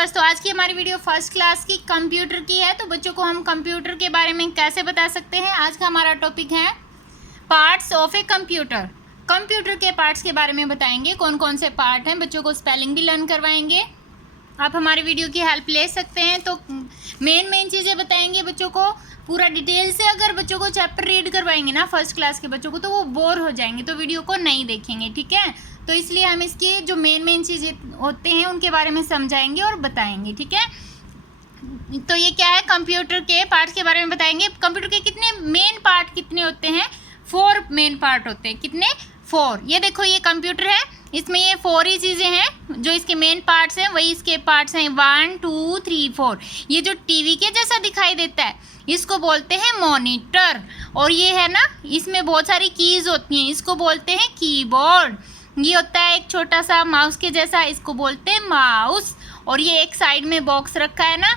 Viewers, तो आज की हमारी वीडियो फर्स्ट क्लास की कंप्यूटर की है। तो बच्चों को हम कंप्यूटर के बारे में कैसे बता सकते हैं। आज का हमारा टॉपिक है parts of a computer. Computer के पार्ट्स के बारे में बताएंगे, कौन कौन से पार्ट हैं। बच्चों को स्पेलिंग भी लर्न करवाएंगे। आप हमारी वीडियो की हेल्प ले सकते हैं। तो मेन चीज़ें बताएंगे बच्चों को पूरा डिटेल से। अगर बच्चों को चैप्टर रीड करवाएंगे ना फर्स्ट क्लास के बच्चों को, तो वो बोर हो जाएंगे, तो वीडियो को नहीं देखेंगे, ठीक है। तो इसलिए हम इसकी जो मेन चीज़ें होते हैं उनके बारे में समझाएंगे और बताएंगे, ठीक है। तो ये क्या है, कंप्यूटर के पार्ट्स के बारे में बताएंगे। कंप्यूटर के कितने मेन पार्ट कितने होते हैं, 4 मेन पार्ट होते हैं। कितने, 4। ये देखो, ये कंप्यूटर है, इसमें ये 4 ही चीज़ें हैं जो इसके मेन पार्ट्स हैं, वही इसके पार्ट्स हैं 1 2 3 4। ये जो टीवी के जैसा दिखाई देता है इसको बोलते हैं मॉनिटर। और ये है ना, इसमें बहुत सारी कीज होती हैं, इसको बोलते हैं कीबोर्ड। ये होता है एक छोटा सा माउस के जैसा, इसको बोलते हैं माउस। और ये एक साइड में बॉक्स रखा है ना,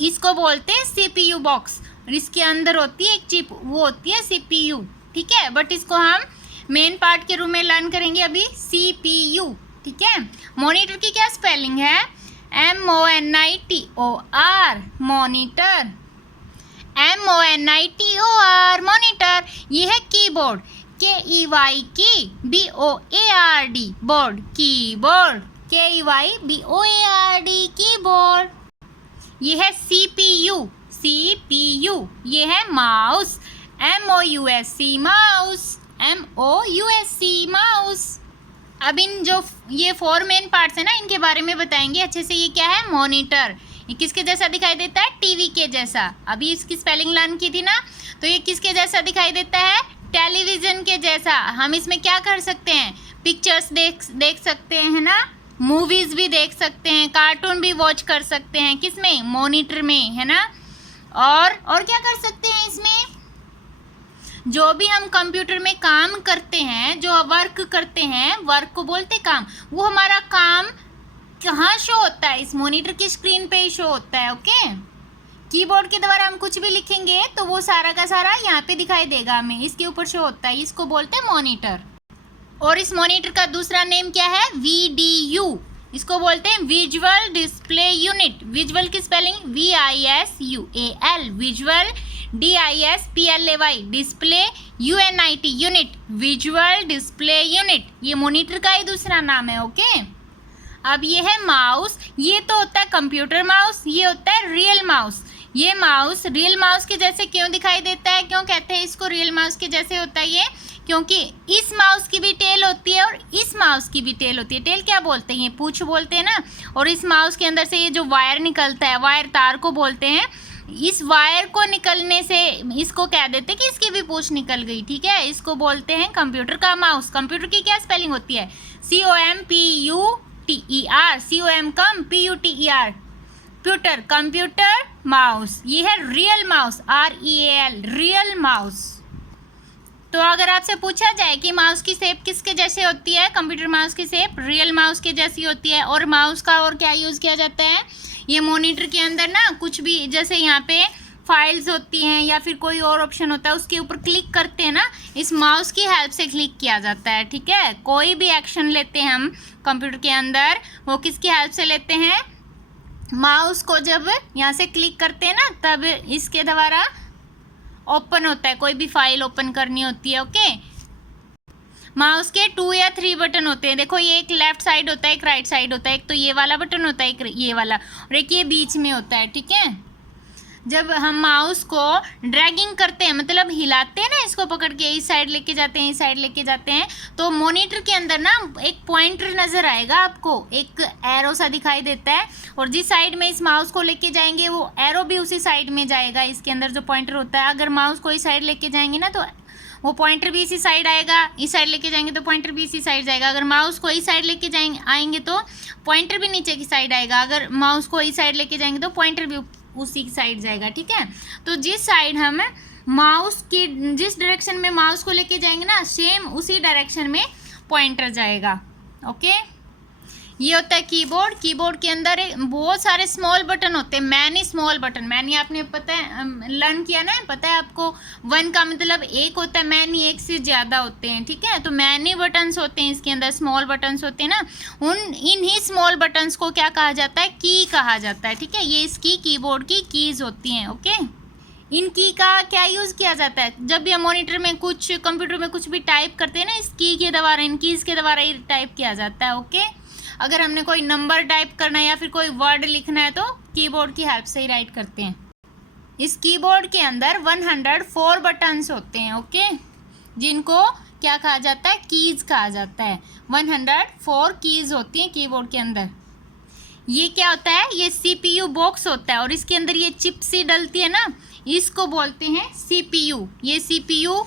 इसको बोलते हैं सीपीयू बॉक्स। और इसके अंदर होती है एक चिप, वो होती है सीपीयू, ठीक है। बट इसको हम मेन पार्ट के रूप में लर्न करेंगे अभी, सीपीयू, ठीक है। मॉनिटर की क्या स्पेलिंग है, MONITOR, मॉनिटर, MONITOR, मॉनिटर। ये है कीबोर्ड, KEY की BOARD, board, keyboard, KEYBOARD, keyboard. ये है CPU, ये है mouse, MOUSE, mouse, MOUSE, mouse. अब इन जो ये 4 मेन पार्ट्स है ना, इनके बारे में बताएंगे अच्छे से। ये क्या है, मॉनिटर। ये किसके जैसा दिखाई देता है, टीवी के जैसा। अभी इसकी स्पेलिंग लर्न की थी ना, तो ये किसके जैसा दिखाई देता है, टेलीविज़न के जैसा। हम इसमें क्या कर सकते हैं, पिक्चर्स देख सकते हैं ना, मूवीज़ भी देख सकते हैं, कार्टून भी वॉच कर सकते हैं। किसमें, मॉनिटर में, है ना। और क्या कर सकते हैं इसमें, जो भी हम कंप्यूटर में काम करते हैं, जो वर्क करते हैं, वर्क को बोलते काम, वो हमारा काम कहाँ शो होता है, इस मॉनिटर की स्क्रीन पे ही शो होता है, ओके। कीबोर्ड के द्वारा हम कुछ भी लिखेंगे तो वो सारा का सारा यहाँ पे दिखाई देगा हमें, इसके ऊपर शो होता है, इसको बोलते हैं मॉनिटर। और इस मॉनिटर का दूसरा नेम क्या है, VDU, इसको बोलते हैं विजुअल डिस्प्ले यूनिट। विजुअल की spelling VISUAL, visual, DISPLAY, display, UNIT, unit, visual display unit. ये मॉनिटर का ही दूसरा नाम है, ओके। अब ये है माउस। ये तो होता है कंप्यूटर माउस, ये होता है रियल माउस। ये माउस रियल माउस के जैसे क्यों दिखाई देता है, क्यों कहते हैं इसको रियल माउस के जैसे होता है ये, क्योंकि इस माउस की भी टेल होती है और इस माउस की भी टेल होती है। टेल क्या बोलते हैं, ये पूंछ बोलते हैं ना। और इस माउस के अंदर से ये जो वायर निकलता है, वायर तार को बोलते हैं। इस वायर को निकलने से इसको कह देते हैं कि इसकी भी पूंछ निकल गई, ठीक है। इसको बोलते हैं कंप्यूटर का माउस। कंप्यूटर की क्या स्पेलिंग होती है, COMPUTER, COM computer, computer mouse. ये है real mouse, REAL, real mouse. तो अगर आपसे पूछा जाए कि माउस की शेप किसके जैसे होती है, कंप्यूटर माउस की शेप रियल माउस के जैसी होती है। और माउस का और क्या यूज़ किया जाता है, ये मॉनिटर के अंदर ना कुछ भी, जैसे यहाँ पे फाइल्स होती हैं या फिर कोई और ऑप्शन होता है, उसके ऊपर क्लिक करते हैं ना, इस माउस की हेल्प से क्लिक किया जाता है, ठीक है। कोई भी एक्शन लेते हैं हम कंप्यूटर के अंदर, वो किसकी हेल्प से लेते हैं, माउस को जब यहाँ से क्लिक करते हैं ना, तब इसके द्वारा ओपन होता है। कोई भी फाइल ओपन करनी होती है, ओके। माउस के 2 या 3 बटन होते हैं। देखो, ये एक लेफ्ट साइड होता है, एक राइट साइड होता है। एक तो ये वाला बटन होता है, एक ये वाला, और एक ये बीच में होता है, ठीक है। जब हम माउस को ड्रैगिंग करते हैं, मतलब हिलाते हैं ना, इसको पकड़ के इस साइड लेके जाते हैं, इस साइड लेके जाते हैं, तो मॉनिटर के अंदर ना एक पॉइंटर नज़र आएगा आपको, एक एरो सा दिखाई देता है। और जिस साइड में इस माउस को लेके जाएंगे वो एरो भी उसी साइड में जाएगा। इसके अंदर जो पॉइंटर होता है, अगर माउस को इस साइड लेके जाएंगे ना, तो वो पॉइंटर भी इसी साइड आएगा। इस साइड लेके जाएंगे तो पॉइंटर भी इसी साइड जाएगा। अगर माउस को इस साइड लेके आएंगे तो पॉइंटर भी नीचे की साइड आएगा। अगर माउस को इस साइड लेके जाएंगे तो पॉइंटर भी उसी की साइड जाएगा, ठीक है। तो जिस साइड हम माउस की, जिस डायरेक्शन में माउस को लेके जाएंगे ना, सेम उसी डायरेक्शन में पॉइंटर जाएगा, ओके। ये होता है कीबोर्ड। कीबोर्ड के अंदर बहुत सारे स्मॉल बटन होते हैं, मैनी स्मॉल बटन। मैनी आपने पता है लर्न किया ना, पता है आपको। वन का मतलब एक होता है, मैनी एक से ज़्यादा होते हैं, ठीक है। तो मैनी बटन्स होते हैं इसके अंदर, स्मॉल बटन्स होते हैं ना। इन्हीं स्मॉल बटन्स को क्या कहा जाता है? की कहा जाता है, ठीक है। ये इसकी कीबोर्ड की कीज होती हैं, ओके। इन की का क्या यूज़ किया जाता है? जब भी हम मॉनिटर में कुछ, कंप्यूटर में कुछ भी टाइप करते हैं ना, इस की के द्वारा, इन कीज़ के द्वारा ही टाइप किया जाता है, ओके। अगर हमने कोई नंबर टाइप करना है या फिर कोई वर्ड लिखना है तो कीबोर्ड की हेल्प से ही राइट करते हैं। इस कीबोर्ड के अंदर 104 बटन्स होते हैं, ओके, जिनको क्या कहा जाता है? कीज कहा जाता है। 104 कीज होती हैं कीबोर्ड के अंदर। ये क्या होता है? ये CPU बॉक्स होता है और इसके अंदर ये चिप सी डलती है ना, इसको बोलते हैं CPU। ये CPU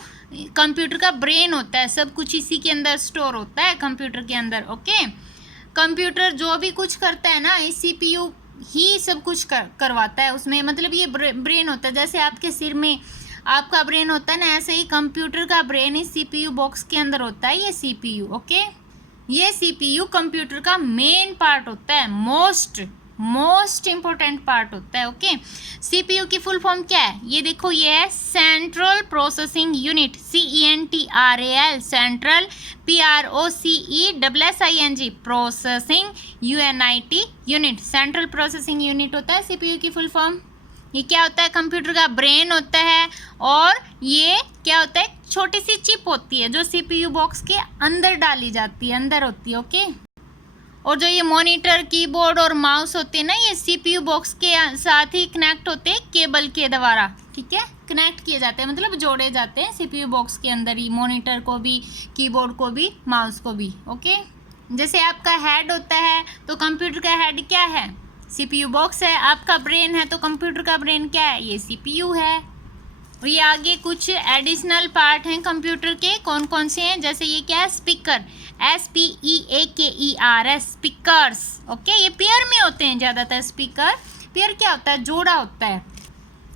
कंप्यूटर का ब्रेन होता है, सब कुछ इसी के अंदर स्टोर होता है कंप्यूटर के अंदर, ओके। कंप्यूटर जो भी कुछ करता है ना, इस CPU ही सब कुछ करवाता है उसमें, मतलब ये ब्रेन होता है। जैसे आपके सिर में आपका ब्रेन होता है ना, ऐसे ही कंप्यूटर का ब्रेन इस CPU बॉक्स के अंदर होता है, ये CPU, ओके। ये CPU कंप्यूटर का मेन पार्ट होता है, मोस्ट इम्पोर्टेंट पार्ट होता है, ओके। CPU की फुल फॉर्म क्या है? ये देखो, ये है central processing unit, CENTRAL, central, PROCESSING, processing, UNIT, unit. Central processing unit होता है CPU की फुल फॉर्म। ये क्या होता है? कंप्यूटर का ब्रेन होता है और ये क्या होता है? छोटी सी चिप होती है जो CPU बॉक्स के अंदर डाली जाती है, अंदर होती है, ओके। और जो ये मॉनिटर, कीबोर्ड और माउस होते हैं ना, ये CPU बॉक्स के साथ ही कनेक्ट होते हैं केबल के द्वारा, ठीक है। कनेक्ट किए जाते हैं, मतलब जोड़े जाते हैं CPU बॉक्स के अंदर ही, मॉनिटर को भी, कीबोर्ड को भी, माउस को भी, ओके। जैसे आपका हेड होता है तो कंप्यूटर का हेड क्या है? CPU बॉक्स है। आपका ब्रेन है तो कंप्यूटर का ब्रेन क्या है? ये CPU है। और ये आगे कुछ एडिशनल पार्ट हैं कंप्यूटर के, कौन कौन से हैं? जैसे ये क्या है? Speaker, SPEAKER, speakers, okay. ये पेयर में होते हैं ज़्यादातर स्पीकर। पेयर क्या होता है? जोड़ा होता है।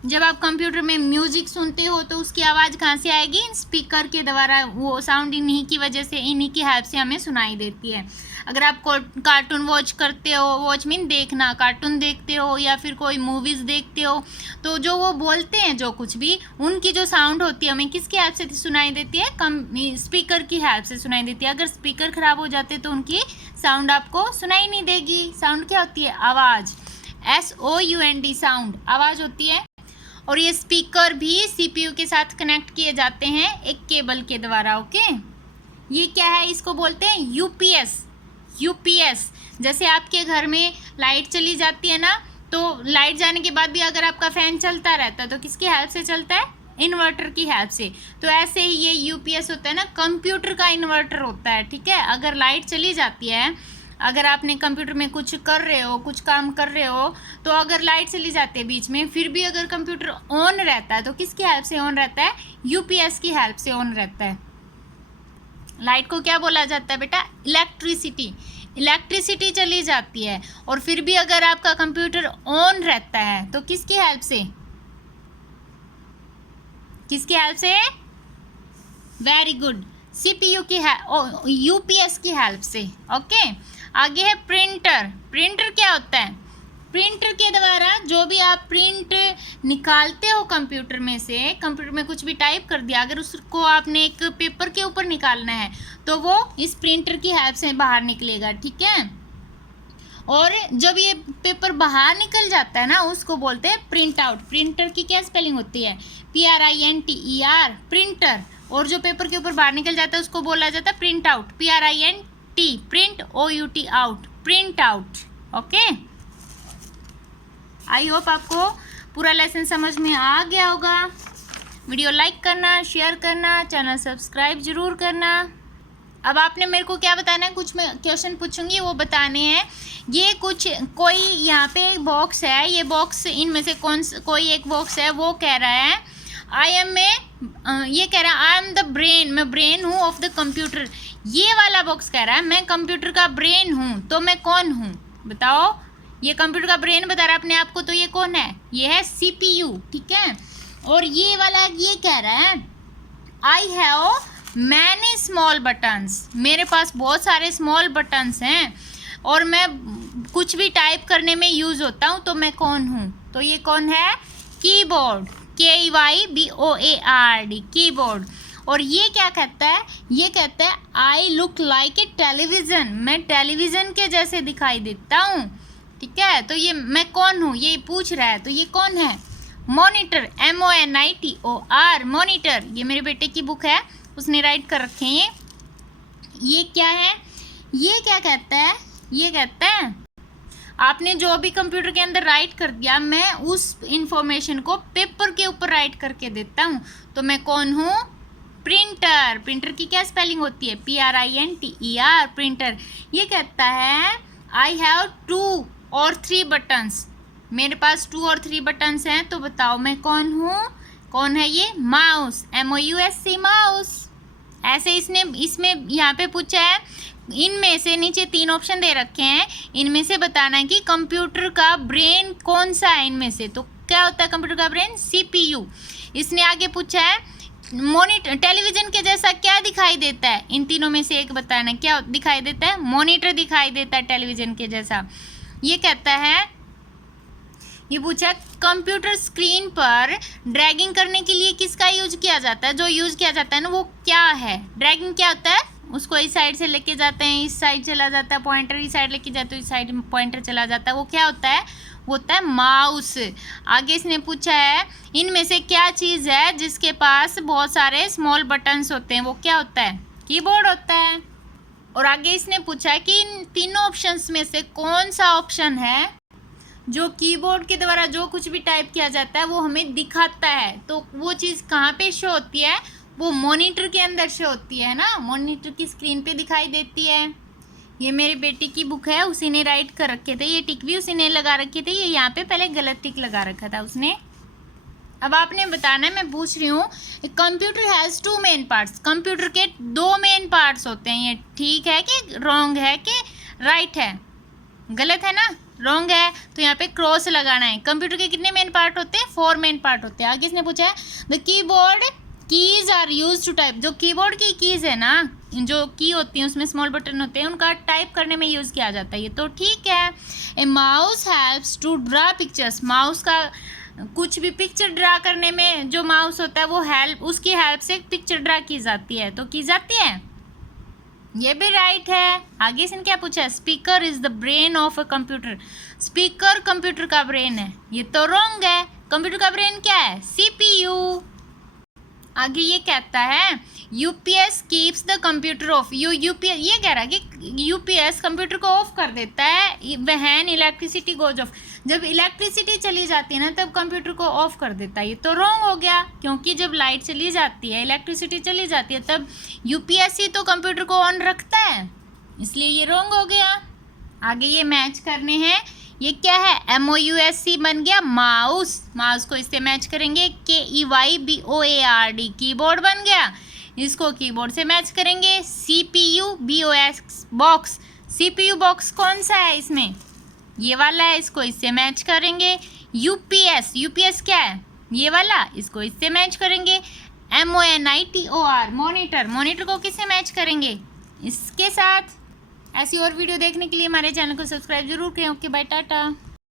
जब आप कंप्यूटर में म्यूजिक सुनते हो तो उसकी आवाज़ कहाँ से आएगी? स्पीकर के द्वारा। वो साउंड इन्हीं की वजह से, इन्हीं की हेल्प से हमें सुनाई देती है। अगर आप कार्टून वॉच करते हो, वॉच मीन देखना, कार्टून देखते हो या फिर कोई मूवीज़ देखते हो, तो जो वो बोलते हैं, जो कुछ भी, उनकी जो साउंड होती है हमें किसकी हेल्प से सुनाई देती है? स्पीकर की हेल्प से सुनाई देती है। अगर स्पीकर ख़राब हो जाते तो उनकी साउंड आपको सुनाई नहीं देगी। साउंड क्या होती है? आवाज़, SOUND, साउंड, आवाज़ होती है। और ये स्पीकर भी CPU के साथ कनेक्ट किए जाते हैं एक केबल के द्वारा, ओके। ये क्या है? इसको बोलते हैं UPS। जैसे आपके घर में लाइट चली जाती है ना, तो लाइट जाने के बाद भी अगर आपका फ़ैन चलता रहता है तो किसकी हेल्प से चलता है? इन्वर्टर की हेल्प से। तो ऐसे ही ये UPS होता है ना, कंप्यूटर का इन्वर्टर होता है, ठीक है। अगर लाइट चली जाती है, अगर आपने कंप्यूटर में कुछ कर रहे हो, कुछ काम कर रहे हो, तो अगर लाइट चली जाती है बीच में, फिर भी अगर कंप्यूटर ऑन रहता है तो किसकी हेल्प से ऑन रहता है? UPS की हेल्प से ऑन रहता है। लाइट को क्या बोला जाता है बेटा? इलेक्ट्रिसिटी चली जाती है और फिर भी अगर आपका कंप्यूटर ऑन रहता है तो किसकी हेल्प से? किसकी हेल्प से? वेरी गुड, CPU की UPS की हेल्प से, ओके। आगे है प्रिंटर। प्रिंटर क्या होता है? प्रिंटर के द्वारा जो भी आप प्रिंट निकालते हो कंप्यूटर में से, कंप्यूटर में कुछ भी टाइप कर दिया, अगर उसको आपने एक पेपर के ऊपर निकालना है तो वो इस प्रिंटर की हेल्प से बाहर निकलेगा, ठीक है। और जब ये पेपर बाहर निकल जाता है ना, उसको बोलते हैं प्रिंट आउट। प्रिंटर की क्या स्पेलिंग होती है? PRINTER, printer. और जो पेपर के ऊपर बाहर निकल जाता है उसको बोला जाता है print out, PRINT, print, OUT, out, print out, okay. I hope आपको पूरा लेसन समझ में आ गया होगा। वीडियो लाइक करना, शेयर करना, चैनल सब्सक्राइब जरूर करना। अब आपने मेरे को क्या बताना है? कुछ मैं क्वेश्चन पूछूंगी वो बताने हैं। ये कुछ कोई यहाँ पे एक बॉक्स है, ये बॉक्स इनमें से कोई एक बॉक्स है, वो कह रहा है ये कह रहा है आई एम द ब्रेन, मैं ब्रेन हूँ ऑफ द कंप्यूटर। ये वाला बॉक्स कह रहा है मैं कंप्यूटर का ब्रेन हूँ, तो मैं कौन हूँ? बताओ। ये कंप्यूटर का ब्रेन बता रहा है अपने आप को, तो ये कौन है? ये है CPU, ठीक है। और ये वाला ये कह रहा है I have many small buttons, मेरे पास बहुत सारे स्मॉल बटन्स हैं। और मैं कुछ भी टाइप करने में यूज़ होता हूँ, तो मैं कौन हूँ? तो ये कौन है? Keyboard, KEYBOARD, keyboard. और ये क्या कहता है? ये कहता है I look like a television, मैं टेलीविज़न के जैसे दिखाई देता हूँ। ठीक है, तो ये मैं कौन हूँ ये पूछ रहा है, तो ये कौन है? Monitor, MONITOR, monitor. ये मेरे बेटे की बुक है, उसने राइट कर रखे हैं। ये क्या है? ये क्या कहता है? ये कहता है आपने जो भी कंप्यूटर के अंदर राइट कर दिया, मैं उस इंफॉर्मेशन को पेपर के ऊपर राइट करके देता हूँ, तो मैं कौन हूँ? प्रिंटर। प्रिंटर की क्या स्पेलिंग होती है? PRINTER, printer. ये कहता है आई हैव 2 और 3 बटन्स, मेरे पास 2 और 3 बटन्स हैं, तो बताओ मैं कौन हूँ? कौन है ये? Mouse, MOUSE, mouse. ऐसे इसमें यहाँ पे पूछा है, इनमें से नीचे 3 ऑप्शन दे रखे हैं, इनमें से बताना है कि कंप्यूटर का ब्रेन कौन सा है इनमें से। तो क्या होता है कंप्यूटर का ब्रेन? CPU। इसने आगे पूछा है मॉनिटर, टेलीविजन के जैसा क्या दिखाई देता है? इन तीनों में से एक बताना, क्या दिखाई देता है? मॉनिटर दिखाई देता है टेलीविजन के जैसा। ये कहता है, ये पूछा कंप्यूटर स्क्रीन पर ड्रैगिंग करने के लिए किसका यूज किया जाता है? जो यूज किया जाता है ना, वो क्या है? ड्रैगिंग क्या होता है? उसको इस साइड से लेके जाते हैं, इस साइड चला जाता है, पॉइंटर इस साइड लेके जाते हैं, इस साइड पॉइंटर चला जाता है, वो क्या होता है? वो होता है माउस। आगे इसने पूछा है इनमें से क्या चीज़ है जिसके पास बहुत सारे स्मॉल बटन्स होते हैं? वो क्या होता है? कीबोर्ड होता है। और आगे इसने पूछा है कि इन तीनों ऑप्शंस में से कौन सा ऑप्शन है जो कीबोर्ड के द्वारा जो कुछ भी टाइप किया जाता है वो हमें दिखाता है? तो वो चीज़ कहाँ पे शो होती है? वो मॉनिटर के अंदर शो होती है ना, मॉनिटर की स्क्रीन पे दिखाई देती है। ये मेरे बेटे की बुक है, उसी ने राइट कर रखे थे, ये टिक भी उसी ने लगा रखे थे, ये यहाँ पे पहले गलत टिक लगा रखा था उसने। अब आपने बताना है, मैं पूछ रही हूँ, computer has 2 main parts, computer के 2 मेन पार्ट्स होते हैं, ये ठीक है कि रॉन्ग है कि राइट है? गलत है ना, रॉन्ग है, तो यहाँ पे क्रॉस लगाना है। कंप्यूटर के कितने मेन पार्ट होते हैं? 4 मेन पार्ट होते हैं। आगे इसने पूछा है the keyboard keys are used to type, जो कीबोर्ड की कीज है ना, जो की होती है उसमें स्मॉल बटन होते हैं, उनका टाइप करने में यूज़ किया जाता है, ये तो ठीक है। A mouse helps to draw pictures, mouse का कुछ भी पिक्चर ड्रा करने में जो माउस होता है वो उसकी हेल्प से पिक्चर ड्रा की जाती है, तो की जाती है, ये भी राइट है। आगे इसने क्या पूछा है? Speaker is the brain of a computer, speaker computer का ब्रेन है, ये तो रॉन्ग है। कंप्यूटर का ब्रेन क्या है? CPU। आगे ये कहता है UPS keeps the computer of, UPS ये कह रहा है कि UPS कंप्यूटर को ऑफ कर देता है व्हेन इलेक्ट्रिसिटी गोज ऑफ, जब इलेक्ट्रिसिटी चली जाती है ना तब कंप्यूटर को ऑफ कर देता है, ये तो रॉन्ग हो गया, क्योंकि जब लाइट चली जाती है, इलेक्ट्रिसिटी चली जाती है, तब UPS ही तो कंप्यूटर को ऑन रखता है, इसलिए ये रॉन्ग हो गया। आगे ये मैच करने हैं, ये क्या है? MOUSE बन गया माउस, माउस को इससे मैच करेंगे, KEYBOARD कीबोर्ड बन गया, इसको कीबोर्ड से मैच करेंगे। CPU बॉक्स, CPU बॉक्स कौन सा है इसमें? ये वाला है, इसको इससे मैच करेंगे। UPS क्या है? ये वाला, इसको इससे मैच करेंगे। MONITOR मॉनिटर को किससे मैच करेंगे? इसके साथ। ऐसी और वीडियो देखने के लिए हमारे चैनल को सब्सक्राइब जरूर करें। Okay bye, Tata.